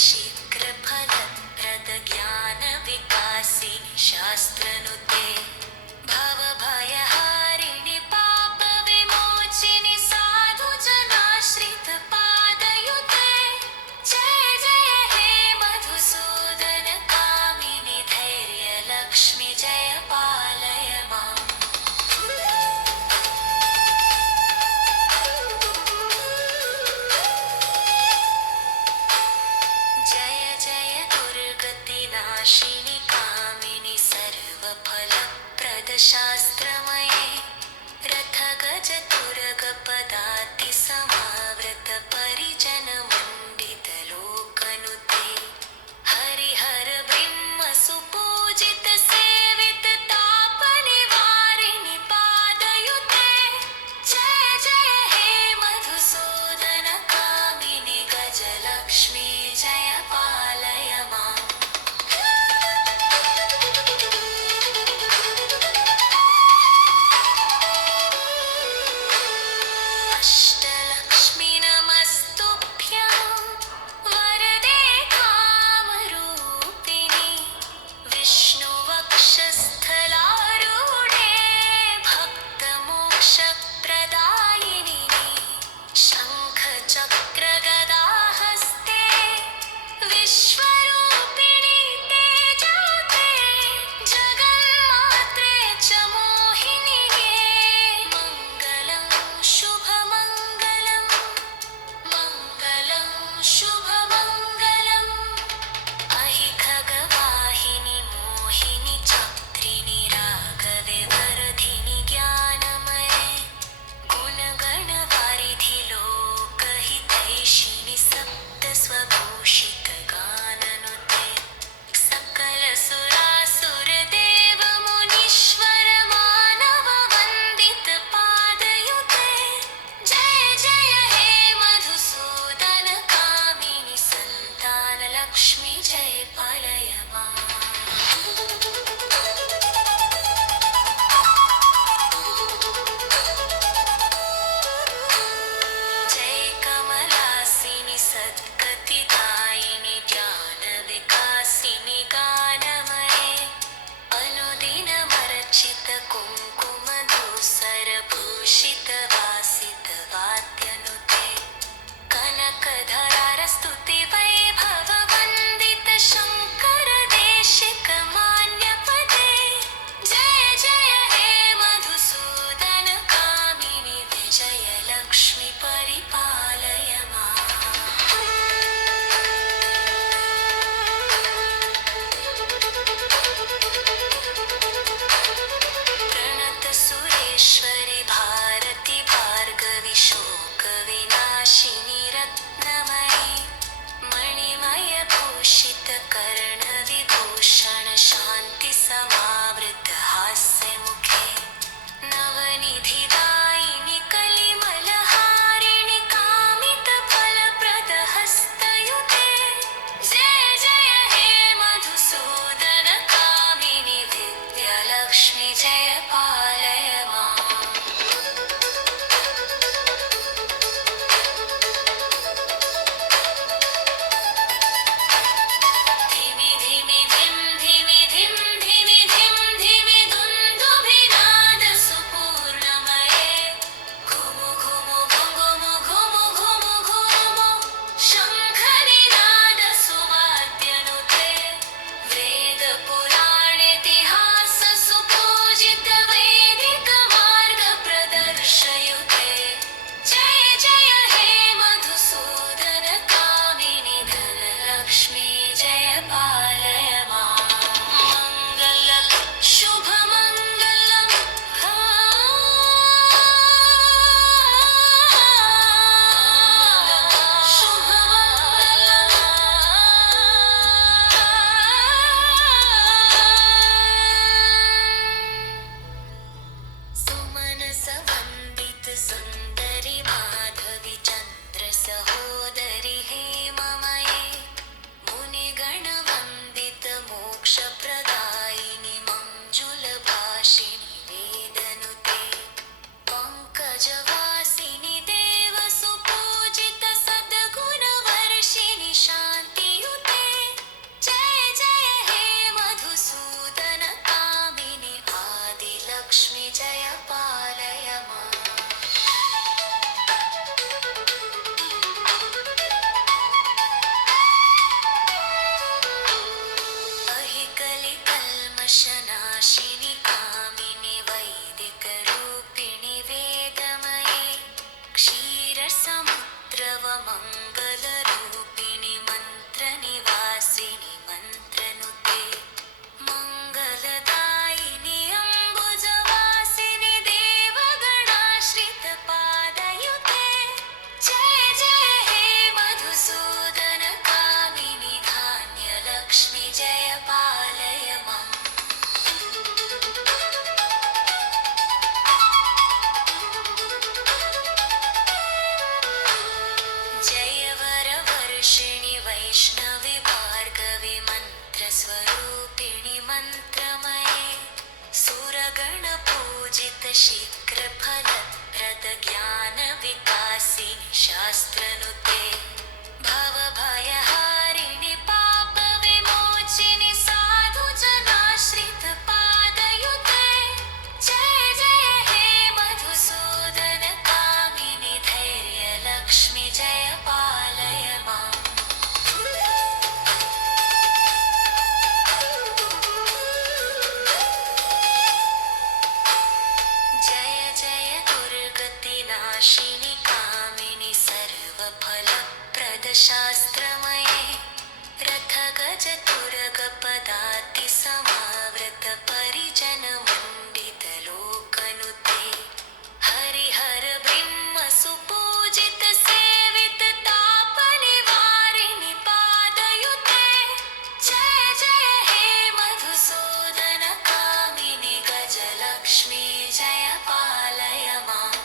शीघ्रफलप्रदज्ञानविकासिनि शास्त्रनुते भवभयहारिणि पापविमोचिनि साधुजनाश्रितपादयुते जय जय हे मधुसूदनकामिनि धैर्यलक्ष्मि जय पालय माम्। जय जय दुर्गतिनाशिनि कामिनि सर्वफलप्रदशास्त्रमये रथगजतुरगपदाति समावृत परिजनमण्डितलोकनुते हरिहर ब्रह्म सुपूजित सेवित तापनिवारिणि पादयुते जय जय हे मधुसूदन कामिनि गजलक्ष्मी जय पालय माम्। अष्टलक्ष्मि नमस्तुभ्यं वरदे कामरूपिणि विष्णुवक्षस्थलारूढे भक्तमोक्षप्रदायिनि शङ्खचक्रगदाहस्ते विश्वरूपिणि तेजोते जगन्मात्रे च मोहिनि मङ्गलं शुभमङ्गलं मङ्गलं शुभमङ्गलम् अहि खगवाहिनि मोहिनि चक्रिणि राघवे वरधिनि ज्ञानमये गुणगणवारिधि लोकहितैषिणि सप्तस्वभूषितगाननुते सकलसुरासुरदेवमुनीश्वर मानववन्दितपादयुते जय जय हे मधुसूदन कामिनि सन्तानलक्ष्मि जय पालय माम्। जय कमलासिनि सद्गतिदायिनि ज्ञानविकासिनि गानमये अनुदिनमर्चित कुङ्कुमधूसरभूषितवासितवाद्यनुते कनकधरारस्तुति वैभववन्दित शङ्करदेशिकमान्यपदे जय जय हे मधुसूदन कामिनि विजयलक्ष्मि परिपालय माम्। प्रणतसुरेश्वरि भारति भार्गवि शोकविनाशिनि रत्नमयि मणिमयभूषितकर्णविभूषण शान्तिसमावृत हास्यमुखे नवनिधिदायिनि कलिमलहारिणि कामितफलप्रदहस्तयुते जय जय हे मधुसूदन कामिनि विद्यालक्ष्मि जय पालय माम्। सर्वमङ्गलरूपिणि मन्त्रनिवासिनि मन्त्रनुते मङ्गलदायिनि अम्बुजवासिनि देवगणाश्रितपादयुते जय जय हे मधुसूदन कामिनि धान्यलक्ष्मि जय पालय माम् जय वरवर्षिणि वैष्णवि भार्गवि मन्त्रस्वरूपिणि मन्त्रमये सुरगणपूजित शीघ्रफलप्रद ज्ञानविकासिनि शास्त्रनुते भवभयहारिणि पापविमोचिनि साधुजनाश्रितपादयुते जय जय हे मधुसूदन कामिनि धैर्यलक्ष्मि जय पालय माम् जय जय दुर्गतिनाशिनि कामिनि सर्वफलप्रदशास्त्रमये रथगजतुरगपदाति समावृत परिजनमण्डितलोकनुते हरिहर ब्रह्म सुपूजित सेवित तापनिवारिणि पादयुते जय जय हे मधुसूदन कामिनि गजलक्ष्मि जय पालय माम्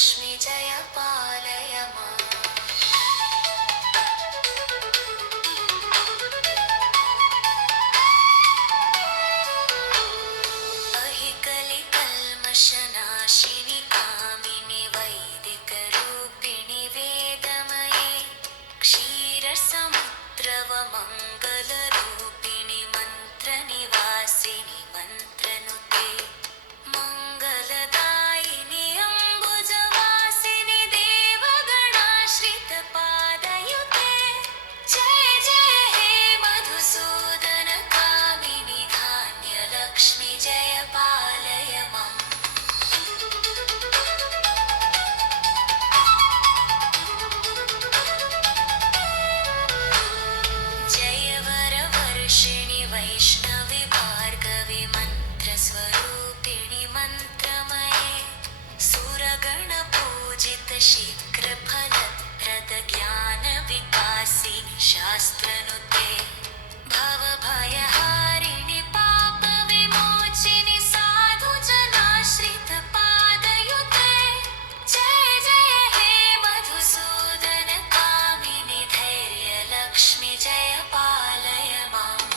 जयलक्ष्मी जय पालय माम् अहि कलिकल्मषनाशिनि कामिनि वैदिकरूपिणि वेदमये क्षीरसमुद्रवमङ्गलरूपिणि मन्त्रनिवासिनि मन्त्रनुते मङ्गलदायिनि अम्बुजवासिनि देवगणाश्रितपादयुते जय जय हे मधुसूदनकामिनि धान्यलक्ष्मि जय पालय माम् जय वरवर्षिणि वैष्णवि भार्गवि मन्त्रस्वरूपिणि मन्त्रमये सुरगणपूजित शीघ्रफलप्रद ज्ञानविकासिनि शास्त्रनुते भवभयहारिणि पापविमोचिनि साधुजनाश्रितपादयुते जय जय हे मधुसूदनकामिनि धैर्यलक्ष्मि जय पालय माम्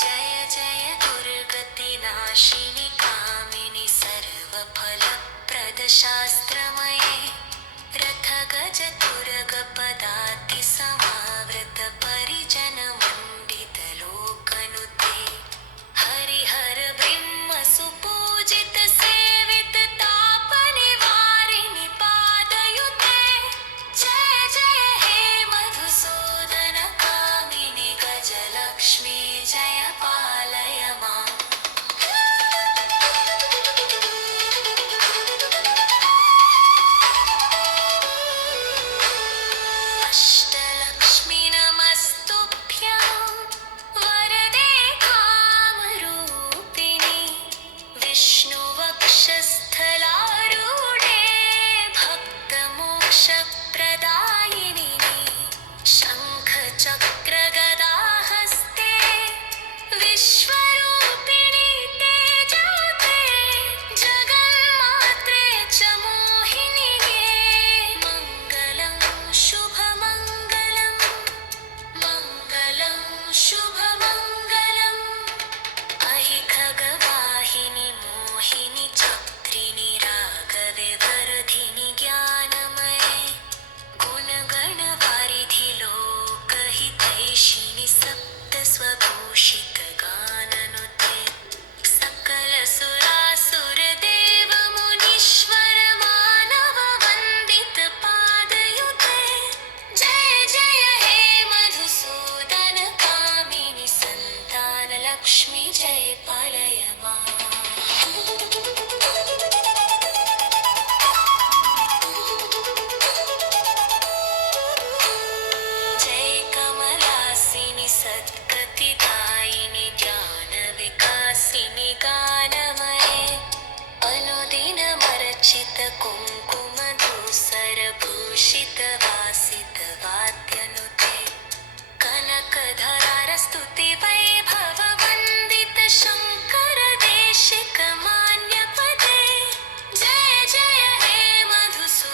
जय जय दुर्गतिनाशिनि कामिनि सर्वफलप्रदशास्त्रमये रथगजतुरगपदाति समावृत परिजनमण्डितलोकनुते हरिहर ब्रह्म सुपूजित सेवित तापनिवारिणि पादयुते जय जय हे मधुसूदनकामिनि गजलक्ष्मी जय पालय माम् अष्टलक्ष्मि नमस्तुभ्यं वरदे कामरूपिणि विष्णुवक्षस्थलारूढे भक्तमोक्षप्रदायिनि शङ्खचक्रगदाहस्ते विश्वरूपिणि तेजोते जगन्मात्रे च मोहिनिगे मङ्गलं शुभमङ्गलम् मङ्गलं शुभमङ्गलम् अहि खगवाहिनि मोहिनि चक्रिणि राघवे वरधिनि ज्ञानमये गुणगणवारिधि लोकहितैषिणि सप्तस्वभूषितगाननुते सकलसुरासुरदेवमुनीश्वर मानववन्दितपादयुते जय जय हे मधुसूदनकामिनि सन्तानलक्ष्मि जय पालय माम् जय कमलासिनि सद्गतिदायिनि ज्ञानविकासिनि गानमये अनुदिनमर्चित कुङ्कुमधूसरभूषितवासितवाद्यनुते कनकधरारस्तुति वैभववन्दित शङ्करदेशिकमान्यपदे जय जय हे मधुसूदनकामिनि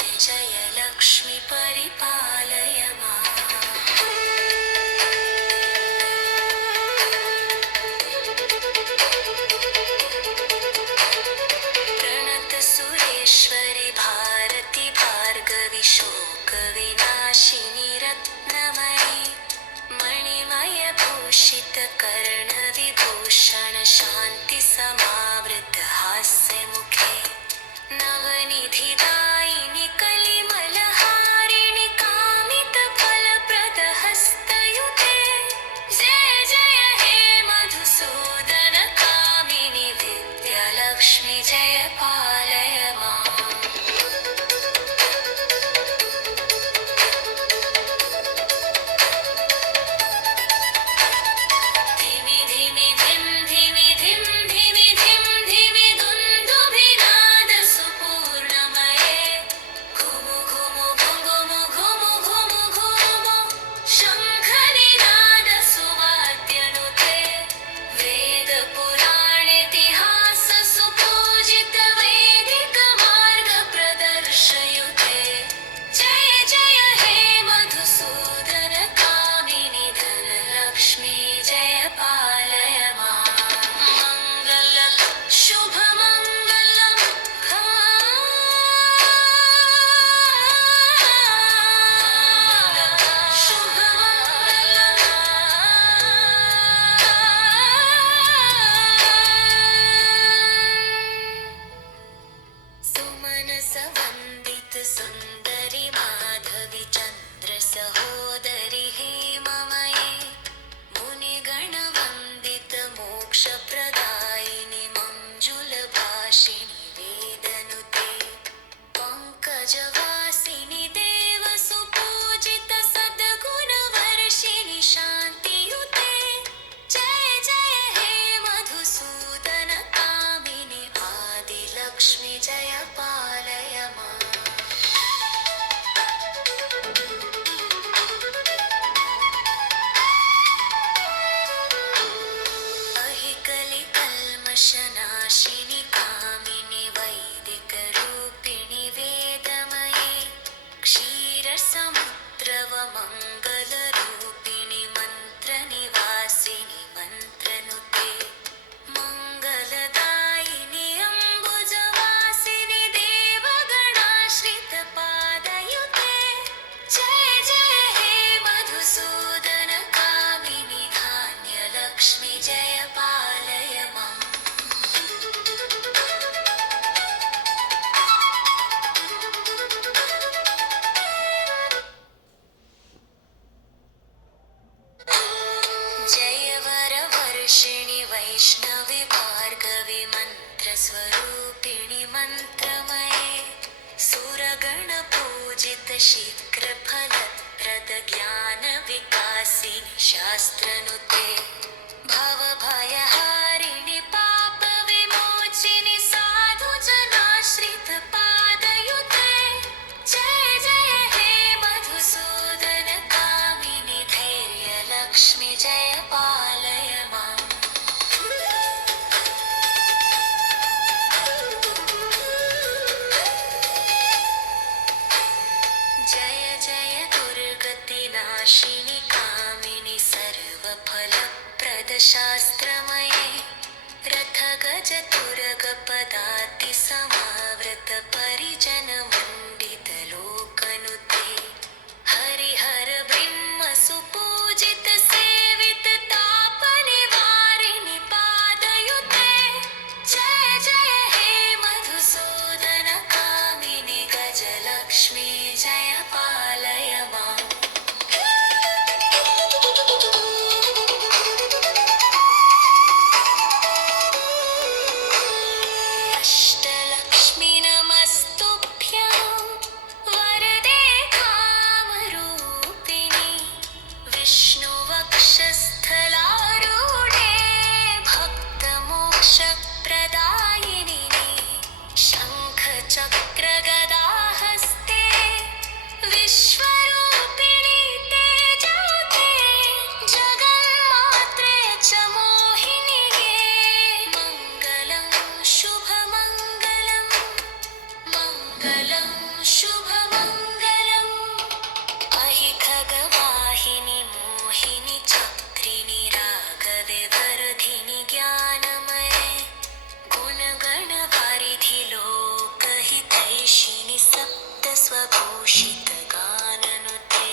विजयलक्ष्मि परिपालय माम् प्रणतसुरेश्वरि भारति भार्गवि शोकविनाशिनि रत्नमयि मणिमयभूषितकर्णविभूषण शान्तिसमावृत हास्यमुखे नवनिधिदायिनि कलिमलहारिणि कामितफलप्रदहस्तयुते जय जय हे मधुसूदनकामिनि विद्यालक्ष्मि जय पालय माम् धिमि धिमि धिं धिमि धिं धिमि धिं वर्षिणि वैष्णवि भार्गवि मन्त्रस्वरूपिणि मन्त्रमये सुरगणपूजित शीघ्रफलप्रद ज्ञानविकासिनि शास्त्रनुते भवभयहारिणि पापविमोचिनि साधुजनाश्रितपादयुते जय जय हे मधुसूदन कामिनि धैर्यलक्ष्मि जय पालय माम् जय जय दुर्गतिनाशिनि कामिनि सर्वफलप्रद शास्त्रमये रथगज तुरगपदाति समावृत परिजनमण्डित लोकनुते हरिहर ब्रह्म सुपूजित सेवित तापनिवारिणि पादयुते जय जय हे मधुसूदन कामिनि गजलक्ष्मी जय पालय माम् अष्टलक्ष्मि नमस्तुभ्यं वरदे कामरूपिणि विष्णुवक्षस्थलारूढे भक्तमोक्षप्रदायिनि शङ्खचक्रगदाहस्ते विश्वरूपिणि तेजोते जगन्मात्रे च मोहिनि मङ्गलं शुभमङ्गलं मङ्गलं शुभमङ्गलम् अहि खगवाहिनि मोहिनि चक्रिणि राघवे वरधिनि ज्ञानमये गुणगणवारिधि लोकहितैषिणि सप्तस्वभूषित गाननुते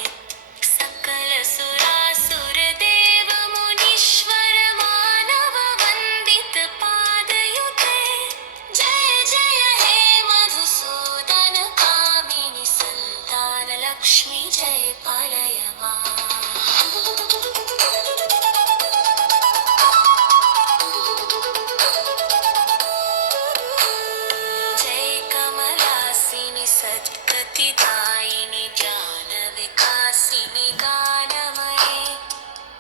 सकल सुरासुरदेव मुनीश्वर मानव वन्दित पादयुते जय जय हे मधुसूदन कामिनि सन्तान लक्ष्मी जय पालय माम् जय कमलासिनि सद्गतिदायिनि ज्ञानविकासिनि गानमये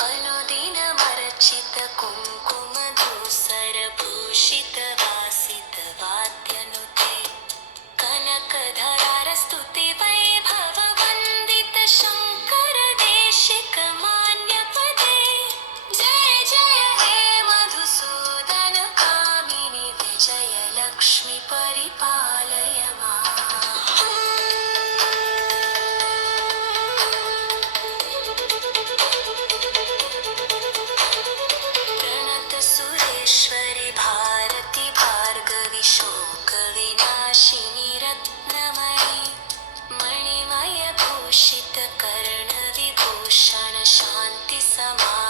अनुदिनमर्चित कुङ्कुमधूसरभूषित वासित वाद्यनुते कनकधरारस्तुति वैभव वन्दित शङ्कर देशिक मान्यपदे जय जय हे मधुसूदन कामिनि विजयलक्ष्मि परिपालय माम् प्रणत सुरेश्वरि भारति भार्गवि शोकविनाशिनि रत्नमयि मणिमय भूषित कर्णविभूषण शान्ति समा